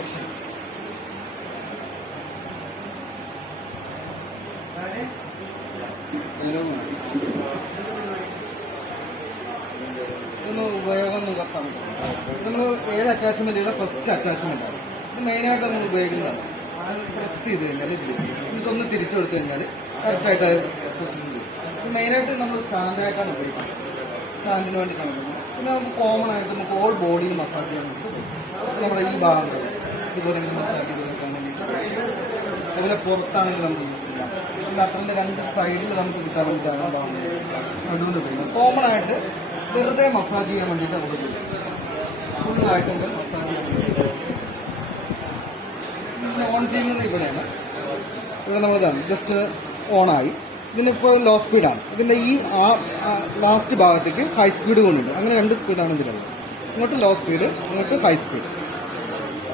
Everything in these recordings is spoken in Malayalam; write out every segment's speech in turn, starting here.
ആക്ഷൻ. ഇതൊന്ന് ഉപയോഗം നോക്കാം. നമ്മൾ 7 അറ്റാച്ച്മെന്റ് ചെയ്ത ഫസ്റ്റ് അറ്റാച്ച്മെന്റ് ആണ്. ഇത് മെയിനായിട്ട് നമ്മൾ ഉപയോഗിക്കുന്നതാണ്. പ്രസ് ചെയ്ത് കഴിഞ്ഞാൽ ഇതിൽ എന്നിട്ടൊന്ന് തിരിച്ചു കൊടുത്തു കഴിഞ്ഞാൽ കറക്റ്റായിട്ട് പൊസിഷൻ ചെയ്യും. ഇത് മെയിനായിട്ട് നമ്മൾ സ്റ്റാൻഡായിട്ടാണ് ഉപയോഗിക്കുന്നത്. സ്റ്റാൻഡിന് വേണ്ടിയിട്ടാണ് ഉപയോഗിക്കുന്നത്. പിന്നെ നമുക്ക് കോമൺ ആയിട്ട് നമുക്ക് ഓൾ ബോഡിയിൽ മസാജ് ചെയ്യാൻ വേണ്ടിയിട്ട് നമ്മുടെ ഈ ഭാഗങ്ങൾ ഇതുപോലെ മസാജ് ചെയ്ത് കൊടുക്കാൻ വേണ്ടിയിട്ട്. അതുപോലെ പുറത്താണെങ്കിൽ നമുക്ക് യൂസ് ചെയ്യാം. നട്ടലിന്റെ 2 സൈഡിൽ നമുക്ക് കിട്ടാൻ വേണ്ടിയിട്ടാണ് നടുവിൽ ഉപയോഗിക്കുന്നത്. കോമൺ ആയിട്ട് വെറുതെ മസാജ് ചെയ്യാൻ വേണ്ടിയിട്ട് നമുക്ക് ഉപയോഗിക്കും. ഫുള്ളായിട്ട് മസാജ് ചെയ്യാൻ വേണ്ടിയിട്ട് ഓൺ ചെയ്യുന്നത് ഇവിടെയാണ്. ഇവിടെ നമ്മളിതാണ് ജസ്റ്റ് ഓണായി. ഇതിനിപ്പോൾ ലോ സ്പീഡാണ്. ഇതിൻ്റെ ഈ ലാസ്റ്റ് ഭാഗത്തേക്ക് ഹൈ സ്പീഡ് കൊണ്ടുണ്ട്. അങ്ങനെ 2 സ്പീഡാണ് ഇതിലുള്ളത്. ഇങ്ങോട്ട് ലോ സ്പീഡ്, ഇങ്ങോട്ട് ഹൈ സ്പീഡ്.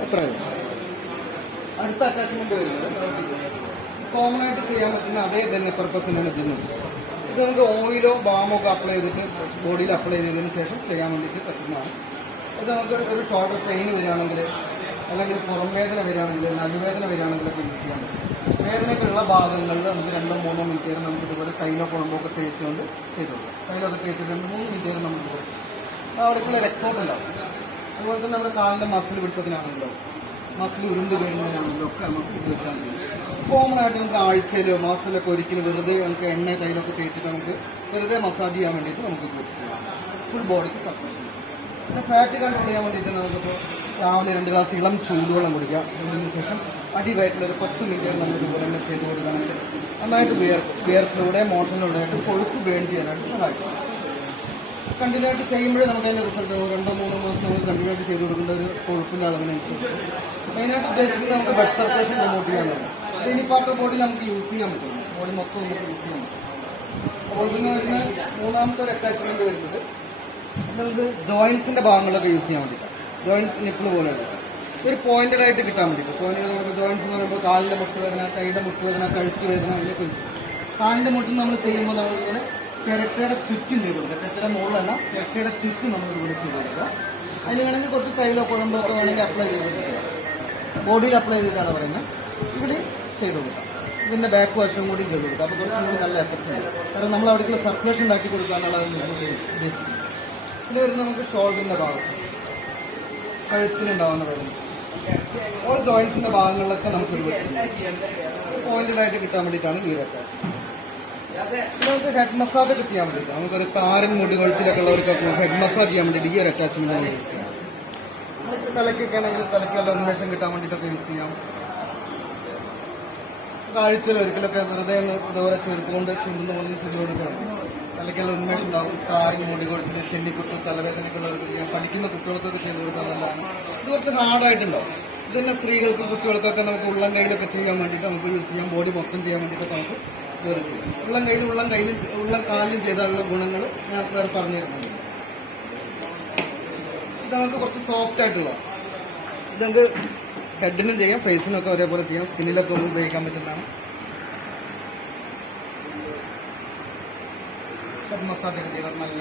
എത്രയാണ് അടുത്ത അറ്റാച്ച്മെന്റ് വരുന്നത്? കോമൺ ആയിട്ട് ചെയ്യാൻ പറ്റുന്ന അതേ തന്നെ പർപ്പസിനാണ് ഇതിന് വെച്ചത്. ഇത് നമുക്ക് ഓയിലോ ബാമോ ഒക്കെ അപ്ലൈ ചെയ്തിട്ട് ബോഡിയിൽ അപ്ലൈ ചെയ്തതിന് ശേഷം ചെയ്യാൻ വേണ്ടിയിട്ട് പറ്റുന്നതാണ്. ഇത് നമുക്ക് ഒരു ഷോൾഡർ പെയിൻ വരികയാണെങ്കിൽ, അല്ലെങ്കിൽ പുറം വേദന വരികയാണെങ്കിൽ, നടുവേദന വരികയാണെങ്കിലൊക്കെ യൂസ് ചെയ്യാൻ പറ്റും. വേദനയൊക്കെയുള്ള ഭാഗങ്ങളിൽ നമുക്ക് 2-3 മിനിറ്റ് നേരം നമുക്ക് ഇതുപോലെ കയ്യിലോ കുഴമ്പൊക്കെ തേച്ചുകൊണ്ട് ചെയ്തു കൊടുക്കും. കയ്യിലൊക്കെ തേച്ചിട്ട് 2-3 മിനിറ്റ് നേരം നമുക്ക് കൊടുക്കും. അവിടേക്കുള്ള രക്തോട്ട് ഉണ്ടാവും. അതുപോലെ തന്നെ നമ്മുടെ കാലിൻ്റെ മസിൽ പിടുത്തത്തിനാണെങ്കിലോ മസിൽ ഉരുണ്ട് വരുന്നതിനാണെങ്കിലോ ഒക്കെ നമുക്ക് ഇത് വെച്ചാണ് ചെയ്യുന്നത്. കോമൺ ആയിട്ട് നമുക്ക് ആഴ്ചയിലോ മാസത്തിലൊക്കെ ഒരിക്കലും വെറുതെ നമുക്ക് എണ്ണ തൈലൊക്കെ തേച്ചിട്ട് നമുക്ക് വെറുതെ മസാജ് ചെയ്യാൻ വേണ്ടിയിട്ട് നമുക്ക് ഇത് വെച്ച് ചെയ്യാം. ഫുൾ ബോഡിക്ക് സപ്പോർട്ട്. പിന്നെ ഫാറ്റ് കൺട്രോൾ ചെയ്യാൻ വേണ്ടിയിട്ട് നമുക്കിപ്പോൾ രാവിലെ 2 ഗ്ലാസ് ഇളം ചൂടുവെള്ളം കുടിക്കുക. അതിന് ശേഷം അടിവയറ്റിലൊരു 10 മിനിറ്റ് നമ്മൾ ഇതുപോലെ തന്നെ ചെയ്ത് കൊടുക്കുകയാണെങ്കിൽ നന്നായിട്ട് വിയർപ്പിലൂടെ മോഷനിലൂടെ ആയിട്ട് കൊഴുപ്പ് ബേൺ ചെയ്യാനായിട്ട് സഹായിക്കും. കണ്ടിന്യൂ ആയിട്ട് ചെയ്യുമ്പോഴേ നമുക്ക് അതിൻ്റെ റിസൾട്ട് 2-3 മാസം നമ്മൾ കണ്ടിന്യൂ ആയിട്ട് ചെയ്ത് കൊടുക്കേണ്ട ഒരു കൊഴുപ്പിൻ്റെ അളവിനനുസരിച്ച്. മെയിനായിട്ട് ഉദ്ദേശിക്കുന്നത് നമുക്ക് ബ്ലഡ് സർക്കുലേഷൻ പ്രൊമോട്ട് ചെയ്യാനാണ്. ഇനി പാർട്ട് ഓഫ് ബോഡി നമുക്ക് യൂസ് ചെയ്യാൻ പറ്റും. ബോഡി മൊത്തം നമുക്ക് യൂസ് ചെയ്യാൻ പറ്റും. അപ്പോൾ ഇതിന് വരുന്ന 3ാമത്തെ ഒരു അറ്റാച്ച്മെന്റ് വരുന്നത് നമുക്ക് ജോയിൻസിന്റെ ഭാഗങ്ങളൊക്കെ യൂസ് ചെയ്യാൻ വേണ്ടിയിട്ടാണ്. ജോയിൻസ് നിപ്പിൾ പോലെയുള്ള ഒരു പോയിന്റഡ് ആയിട്ട് കിട്ടാൻ വേണ്ടിയിട്ട്. പോയിന്റഡ് എന്ന് പറയുമ്പോൾ ജോയിൻസ് എന്ന് പറയുമ്പോൾ കാലിന്റെ മുട്ടുവേദന, കൈയുടെ മുട്ടുവേദന, കഴുത്ത് വേദന, അതിലൊക്കെ യൂസ് ചെയ്യും. കാലിന്റെ മുട്ടിൽ നമ്മൾ ചെയ്യുമ്പോൾ നമ്മളിങ്ങനെ ചിരട്ടയുടെ ചുറ്റും ചെയ്ത് കൊടുക്കുക. ചിരട്ടയുടെ മുകളിലല്ല, ചിരട്ടയുടെ ചുറ്റും നമ്മൾ ഇതുപോലെ ചെയ്ത് കൊടുക്കുക. അതിന് വേണമെങ്കിൽ കുറച്ച് തൈലോ കുഴമ്പൊക്കെ വേണമെങ്കിൽ അപ്ലൈ ചെയ്തിട്ട് ചെയ്യാം. ബോഡിയിൽ അപ്ലൈ ചെയ്തിട്ടാണ് പറയുന്നത്. ഇവിടെ ചെയ്ത് കൊടുക്കാം. ഇതിന്റെ ബാക്ക് വശം കൂടി ചെയ്ത് കൊടുക്കാം. അപ്പോൾ കുറച്ചും കൂടി നല്ല എഫക്റ്റ് ഉണ്ട്. കാരണം നമ്മൾ അവിടേക്കുള്ള സർക്കുലേഷൻ ഉണ്ടാക്കി കൊടുക്കാനുള്ളതാണ് ഉദ്ദേശിക്കുന്നത്. പിന്നെ വരുന്നത് നമുക്ക് ഷോൾഡറിന്റെ ഭാഗത്ത്, കഴുത്തിനുണ്ടാവുന്ന വരുന്നത് ഓൾ ജോയിൻസിന്റെ ഭാഗങ്ങളിലൊക്കെ നമുക്ക് പോയിന്റഡ് ആയിട്ട് കിട്ടാൻ വേണ്ടിയിട്ടാണ് ഈ ഒരു അറ്റാച്ച്മെന്റ്. നമുക്ക് ഹെഡ് മസാജ് ഒക്കെ ചെയ്യാൻ വേണ്ടിയിട്ട്, നമുക്കൊരു താരൻ മുടി കൊഴിച്ചിലൊക്കെ ഉള്ളവർക്കൊക്കെ ഹെഡ് മസാജ് ചെയ്യാൻ വേണ്ടിയിട്ട് ഈ ഒരു അറ്റാച്ച്മെന്റ് നമുക്ക് യൂസ് ചെയ്യാം. തലയ്ക്കൊക്കെ ആണെങ്കിൽ തലയ്ക്കുള്ള ഉന്മേഷം കിട്ടാൻ വേണ്ടിയിട്ടൊക്കെ യൂസ് ചെയ്യാം. ആഴ്ചയിൽ ഒരിക്കലൊക്കെ വെറുതെ ഇതുപോലെ ചെറുപ്പുകൊണ്ട് ചുണ്ടുന്ന പോലെ ചെയ്ത് കൊടുക്കണം. തലയ്ക്കുള്ള ഉന്മേഷം ഉണ്ടാവും. താരൻ മുടി കൊഴിച്ചിൽ, ചെന്നിക്കുത്ത്, തലവേദനയൊക്കെ ഉള്ളവർക്ക് ചെയ്യാം. പഠിക്കുന്ന കുട്ടികൾക്കൊക്കെ ചെയ്ത് കൊടുക്കാൻ നല്ലതാണ്. ഇത് കുറച്ച് ഹാർഡായിട്ടുണ്ടാവും. ഇത് തന്നെ സ്ത്രീകൾക്ക് കുട്ടികൾക്കൊക്കെ നമുക്ക് ഉള്ളം കയ്യിലൊക്കെ ചെയ്യാൻ വേണ്ടിയിട്ട് നമുക്ക് യൂസ് ചെയ്യാം. ബോഡി മൊത്തം ചെയ്യാൻ വേണ്ടിയിട്ടൊക്കെ നമുക്ക് ഇതുവരെ ചെയ്യാം. ഉള്ളം കാലിലും ചെയ്താലുള്ള ഗുണങ്ങൾ ഞാൻ വേറെ പറഞ്ഞു തരുന്നുണ്ട്. ഇത് നമുക്ക് കുറച്ച് സോഫ്റ്റ് ആയിട്ടുള്ളതാണ്. ഇത് നമുക്ക് ഹെഡിനും ചെയ്യാം, ഫേസിനും ഒക്കെ ഒരേപോലെ ചെയ്യാം. സ്കിന്നിലൊക്കെ ഉപയോഗിക്കാൻ പറ്റുന്നതാണ്. ഹെഡ് മസാജ് ഒക്കെ ചെയ്താൽ നല്ല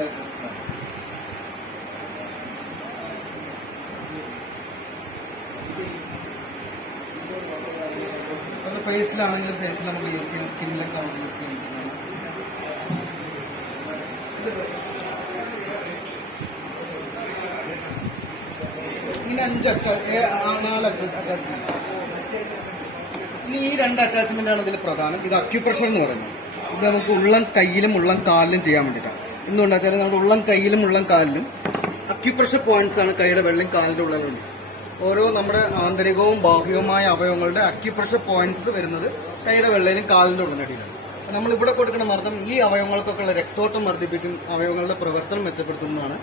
ഫേസിലാണെങ്കിലും ഫേസിൽ നമുക്ക് യൂസ് ചെയ്യാം. സ്കിന്നിലൊക്കെ നമുക്ക് യൂസ് ചെയ്യാൻ പറ്റുന്നതാണ്. ഇനി 4 അറ്റാച്ച്മെന്റ്. ഇനി ഈ 2 അറ്റാച്ച്മെന്റ് ആണ് ഇതിൽ പ്രധാനം. ഇത് അക്യുപ്രഷർ എന്ന് പറയുന്നത്. ഇത് നമുക്ക് ഉള്ളം കയ്യിലും ഉള്ളം കാലിലും ചെയ്യാൻ വേണ്ടിയിട്ടാണ്. എന്തുകൊണ്ടാ വെച്ചാൽ നമ്മുടെ ഉള്ളം കയ്യിലും ഉള്ളം കാലിലും അക്യുപ്രഷർ പോയിന്റ്സ് ആണ് കൈയുടെ വെള്ളയും കാലിന്റെ ഉള്ളിലുണ്ട്. ഓരോ നമ്മുടെ ആന്തരികവും ബാഹ്യവുമായ അവയവങ്ങളുടെ അക്യുപ്രഷർ പോയിന്റ്സ് വരുന്നത് കൈയുടെ വെള്ളയിലും കാലിന്റെ ഉള്ളിലടിയിലാണ്. നമ്മളിവിടെ കൊടുക്കുന്ന മർദ്ദം ഈ അവയവങ്ങൾക്കൊക്കെ ഉള്ള രക്തോട്ടം വർദ്ധിപ്പിക്കും, അവയവങ്ങളുടെ പ്രവർത്തനം മെച്ചപ്പെടുത്തുന്നതാണ്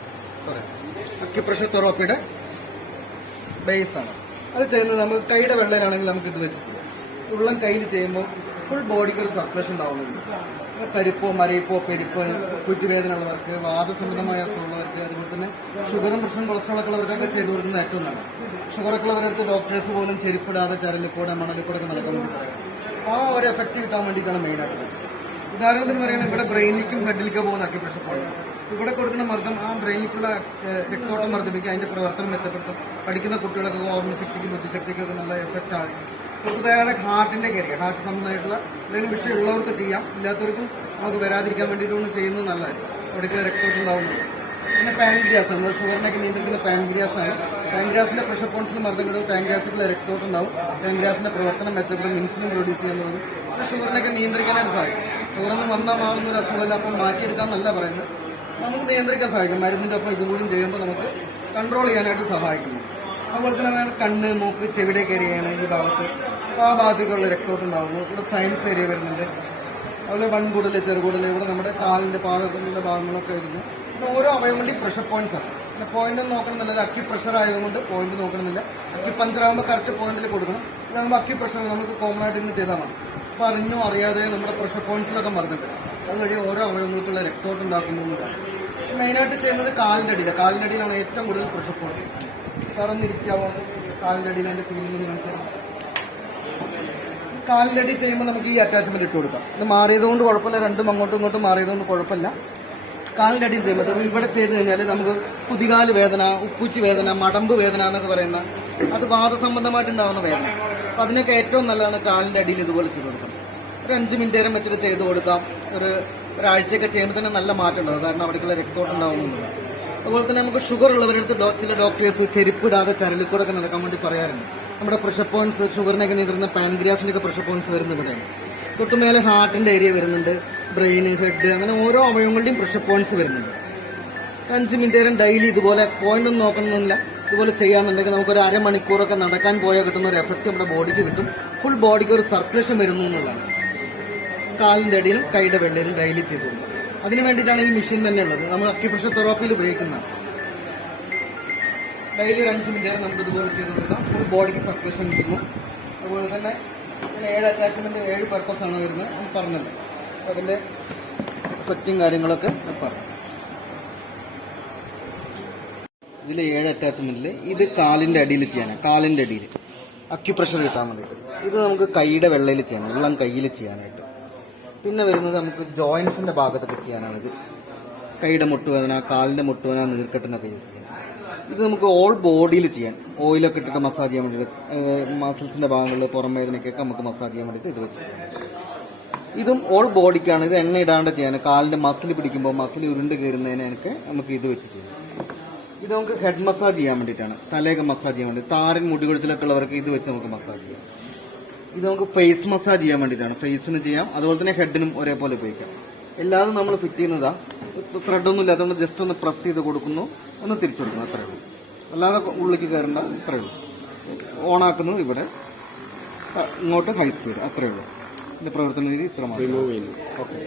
പറയുന്നത്. അക്യുപ്രഷർ തെറാപ്പിയുടെ ബേസ് ആണ്. അത് ചെയ്യുന്നത് നമുക്ക് കൈയുടെ വെള്ളയിലാണെങ്കിൽ നമുക്ക് ഇത് വെച്ച് ചെയ്യാം. ഉള്ളം കയ്യിൽ ചെയ്യുമ്പോൾ ഫുൾ ബോഡിക്ക് ഒരു സർക്കുലേഷൻ ഉണ്ടാവുന്നുണ്ട്. പരിപ്പോ മരയിപ്പോ പെരിപ്പോ കുറ്റുവേദന ഉള്ളവർക്ക്, വാദസംബന്ധമായ അസുഖമുള്ളവർക്ക്, അതുപോലെ തന്നെ ഷുഗറും പ്രഷറും കൊളസ്ട്രോളൊക്കെ ഉള്ളവർക്കൊക്കെ ചെയ്തു കൊടുക്കുന്നത് ഏറ്റവും നല്ലത്. ഷുഗറൊക്കെ ഉള്ളവരടുത്ത് ഡോക്ടേഴ്സ് പോലും ചെരുപ്പിടാതെ ചരലിക്കൂടെ മണലിക്കൂടെ ഒക്കെ നടക്കാൻ വേണ്ടി പറയാം. ആ ഒരു എഫക്റ്റ് കിട്ടാൻ വേണ്ടിയിട്ടാണ് മെയിനായിട്ട്. ഉദാഹരണത്തിന് പറയുകയാണെങ്കിൽ ഇവിടെ ബ്രെയിനിലേക്കും ഹെഡിലേക്കും പോകുന്ന അക്യുപ്രഷർ പോയിന്റ് ഇവിടെ കൊടുക്കുന്ന മർദ്ദം ആ ബ്രെയിനിക്കുള്ള രക്തോട്ടം വർദ്ധിപ്പിക്കുക, അതിന്റെ പ്രവർത്തനം മെച്ചപ്പെടുത്തും. പഠിക്കുന്ന കുട്ടികളൊക്കെ ഓർമ്മശക്തിക്കും ബുദ്ധിശക്തിക്കും ഒക്കെ നല്ല എഫക്റ്റ് ആകും. പുതുതായ ഹാർട്ടിന്റെ കാര്യം, ഹാർട്ട് സംബന്ധമായിട്ടുള്ള എന്തെങ്കിലും വിഷയം ഉള്ളവർക്ക് ചെയ്യാം, ഇല്ലാത്തവർക്കും നമുക്ക് വരാതിരിക്കാൻ വേണ്ടിയിട്ടൊന്ന് ചെയ്യുന്നത് നല്ലതായിരിക്കും. അവിടേക്ക് രക്തോട്ടം ഉണ്ടാവുന്നത്. പിന്നെ പാൻക്രിയാസ്, നമ്മൾ ഷുഗറിനൊക്കെ നിയന്ത്രിക്കുന്ന പാൻക്രിയാസ് ആണ്. പാൻക്രിയാസിന്റെ പ്രഷർ പോൺസിൽ മർദ്ദം കിട്ടും, പാൻക്രിയാസിലെ രക്തോട്ടം ഉണ്ടാവും, പാൻക്രിയാസിന്റെ പ്രവർത്തനം മെച്ചപ്പെടും, ഇൻസുലിൻ പ്രൊഡ്യൂസ് ചെയ്യുന്നത് ഷുഗറിനൊക്കെ നിയന്ത്രിക്കാനായിട്ട് സാധിക്കും. ഷുഗറൊന്നും വന്നാൽ മാറുന്ന ഒരു അസുഖമല്ല, അപ്പം മാറ്റിയെടുക്കാമെന്നല്ല പറയുന്നത്, നമുക്ക് നിയന്ത്രിക്കാൻ സാധിക്കും. മരുന്നിന്റെ ഒപ്പം ഇതുകൂടി ചെയ്യുമ്പോൾ നമുക്ക് കൺട്രോൾ ചെയ്യാനായിട്ട് സഹായിക്കുന്നു. അതുപോലെ തന്നെ കണ്ണ്, മൂക്ക്, ചെവിടെ കയറിയാണ് ഈ ഭാഗത്ത്, അപ്പോൾ ആ ഭാഗത്തേക്കുള്ള രക്തോട്ടം ഉണ്ടാകുന്നു. ഇവിടെ സയൻസ് ഏരിയ വരുന്നുണ്ട്, അതുപോലെ വൻകൂടല്, ചെറുകൂടല്, ഇവിടെ നമ്മുടെ കാലിന്റെ പാദത്തിന്റെ ഭാഗങ്ങളൊക്കെ വരുന്നു. പിന്നെ ഓരോ അവയവങ്ങളുടെയും പ്രഷർ പോയിന്റ്സ് ആണ്. പിന്നെ പോയിന്റ് നോക്കണമെന്നില്ല, അക്യു പ്രഷർ ആയതുകൊണ്ട് പോയിന്റ് നോക്കണമെന്നില്ല. അക്യു പഞ്ചർ ആകുമ്പോൾ കറക്റ്റ് പോയിന്റിൽ കൊടുക്കണം. ഇതാകുമ്പോൾ അക്യു പ്രഷർ നമുക്ക് കോമൺ ആയിട്ട് ഇന്ന് ചെയ്താൽ മതി. അപ്പോൾ അറിഞ്ഞോ അറിയാതെ നമ്മുടെ പ്രഷർ പോയിന്റ്സിലൊക്കെ മറന്നിട്ട് അതുവഴി ഓരോ അവയവങ്ങൾക്കുള്ള രക്തോട്ടം ഉണ്ടാക്കുന്നതാണ്. മെയിനായിട്ട് ചെയ്യുന്നത് കാലിന്റെ അടിയിലാണ്. കാലിന്റെ അടിയിലാണ് ഏറ്റവും കൂടുതൽ പ്രഷർ പോയിന്റ്. സാറൊന്നിരിക്കാവോ? കാലിന്റെ അടിയിൽ അതിന്റെ ഫീലിംഗ് കാണിച്ചാൽ കാലിന്റെ അടി ചെയ്യുമ്പോൾ നമുക്ക് ഈ അറ്റാച്ച്മെന്റ് ഇട്ട് കൊടുക്കാം. ഇത് മാറിയതുകൊണ്ട് കുഴപ്പമില്ല, രണ്ടും അങ്ങോട്ടും ഇങ്ങോട്ടും മാറിയതുകൊണ്ട് കുഴപ്പമില്ല. കാലിന്റെ അടിയിൽ ചെയ്യുമ്പോൾ ഇവിടെ ചെയ്ത് കഴിഞ്ഞാൽ നമുക്ക് കുതികാല് വേദന, ഉപ്പുറ്റി വേദന, മടമ്പ് വേദന എന്നൊക്കെ പറയുന്ന അത് വാദസംബന്ധമായിട്ടുണ്ടാവുന്ന വേദന. അപ്പം അതിനൊക്കെ ഏറ്റവും നല്ലതാണ് കാലിന്റെ അടിയിൽ ഇതുപോലെ ചെയ്ത് കൊടുക്കാം. ഒരു 5 മിനിറ്റ് നേരം വെച്ചിട്ട് ചെയ്ത് കൊടുക്കാം. ഒരാഴ്ചയൊക്കെ ചെയ്യുമ്പോൾ തന്നെ നല്ല മാറ്റം ഉണ്ടാവും, കാരണം അവിടേക്കുള്ള രക്തോട്ടം ഉണ്ടാവുന്നില്ല. അതുപോലെ തന്നെ നമുക്ക് ഷുഗർ ഉള്ളവരടുത്ത് ചില ഡോക്ടേഴ്സ് ചെരുപ്പിടാതെ ചരലിക്കൂടെ ഒക്കെ നടക്കാൻ വേണ്ടി പറയാറുണ്ട്. നമ്മുടെ പ്രഷർ പോയിന്റ്സ്, ഷുഗറിനൊക്കെ നിയന്ത്രിക്കുന്ന പാൻക്രിയാസിന്റെ ഒക്കെ പ്രഷർ പോയിന്റ്സ് വരുന്ന ഇവിടെയാണ്. തൊട്ടുമേലെ ഹാർട്ടിന്റെ ഏരിയ വരുന്നുണ്ട്, ബ്രെയിൻ, ഹെഡ്, അങ്ങനെ ഓരോ അവയവങ്ങളുടെയും പ്രഷർ പോയിന്റ്സ് വരുന്നുണ്ട്. 5 മിനിറ്റ് നേരം ഡെയിലി ഇതുപോലെ പോയിന്റ് ഒന്നും നോക്കണമെന്നില്ല, ഇതുപോലെ ചെയ്യാന്നുണ്ടെങ്കിൽ നമുക്കൊരു അരമണിക്കൂറൊക്കെ നടക്കാൻ പോയാൽ കിട്ടുന്ന ഒരു എഫക്റ്റ് നമ്മുടെ ബോഡിക്ക് കിട്ടും. ഫുൾ ബോഡിക്ക് ഒരു സർക്കുലേഷൻ വരുന്നു എന്നുള്ളതാണ്. കാലിന്റെ അടിയിലും കൈയുടെ വെള്ളയിലും ഡെയിലി ചെയ്തു കൊടുക്കും. അതിന് വേണ്ടിയിട്ടാണ് ഈ മെഷീൻ തന്നെ ഉള്ളത്. നമ്മൾ അക്യുപ്രഷർ തെറാപ്പിയിൽ ഉപയോഗിക്കുന്നതാണ്. ഡെയിലി ഒരു 5 മിനിറ്റ് നേരം നമുക്ക് ഇതുപോലെ ചെയ്ത് കൊടുക്കാം. ഫുൾ ബോഡിക്ക് സർക്കുലേഷൻ കിട്ടുന്നു. അതുപോലെ തന്നെ 7 അറ്റാച്ച്മെന്റ് 7 പർപ്പസ് ആണ് വരുന്നത്, നമുക്ക് പറഞ്ഞല്ലോ. അപ്പോൾ അതിന്റെ എഫക്റ്റും കാര്യങ്ങളൊക്കെ പറഞ്ഞു. ഇതിൽ 7 അറ്റാച്ച്മെന്റിൽ ഇത് കാലിന്റെ അടിയിൽ ചെയ്യാനാണ്. കാലിന്റെ അടിയിൽ അക്യുപ്രഷർ കിട്ടാൻ വേണ്ടിയിട്ട്. ഇത് നമുക്ക് കൈയുടെ വെള്ളയിൽ ചെയ്യണം, വെള്ളം കയ്യിൽ ചെയ്യാനായിട്ട്. പിന്നെ വരുന്നത് നമുക്ക് ജോയിന്റ്സിന്റെ ഭാഗത്തൊക്കെ ചെയ്യാനാണ്. ഇത് കൈയുടെ മുട്ടുവേദന, കാലിന്റെ മുട്ടുവേദന, നീർക്കെട്ടിനൊക്കെ യൂസ് ചെയ്യാം. ഇത് നമുക്ക് ഓൾ ബോഡിയിൽ ചെയ്യാൻ, ഓയിലൊക്കെ ഇട്ടിട്ട് മസാജ് ചെയ്യാൻ വേണ്ടിയിട്ട്, മസിൽസിന്റെ ഭാഗങ്ങളിൽ പുറം വേദനയ്ക്കൊക്കെ നമുക്ക് മസാജ് ചെയ്യാൻ വേണ്ടിയിട്ട് ഇത് വെച്ച് ചെയ്യാം. ഇതും ഓൾ ബോഡിക്കാണ്. ഇത് എണ്ണ ഇടാണ്ട് ചെയ്യാൻ, കാലിന്റെ മസിൽ പിടിക്കുമ്പോൾ മസിൽ ഉരുണ്ട് കയറുന്നതിനൊക്കെ നമുക്ക് ഇത് വെച്ച് ചെയ്യാം. ഇത് നമുക്ക് ഹെഡ് മസാജ് ചെയ്യാൻ വേണ്ടിയിട്ടാണ്, തലയൊക്കെ മസാജ് ചെയ്യാൻ വേണ്ടി, താരൻ മുടി കൊഴിച്ചിലൊക്കെ ഉള്ളവർക്ക് ഇത് വെച്ച് നമുക്ക് മസാജ് ചെയ്യാം. ഇത് നമുക്ക് ഫേസ് മസാജ് ചെയ്യാൻ വേണ്ടിയിട്ടാണ്, ഫേസിന് ചെയ്യാം, അതുപോലെ തന്നെ ഹെഡിനും ഒരേപോലെ ഉപയോഗിക്കാം. എല്ലാതും നമ്മൾ ഫിറ്റ് ചെയ്യുന്നതാ, ത്രെഡൊന്നും ഇല്ലാത്തതുകൊണ്ട് ജസ്റ്റ് ഒന്ന് പ്രസ് ചെയ്ത് കൊടുക്കുന്നു, ഒന്ന് തിരിച്ചു കൊടുക്കുന്നു, അത്രയേ ഉള്ളൂ. അല്ലാതെ ഉള്ളിലേക്ക് കയറേണ്ട, അത്രയേ ഉള്ളൂ. ഓണാക്കുന്നു ഇവിടെ, ഇങ്ങോട്ട് ഹൈ സ്പീഡ്, അത്രയേ ഉള്ളൂ. ഇതിന്റെ പ്രവർത്തന രീതി ഇത്ര മാത്രം. ഓക്കെ.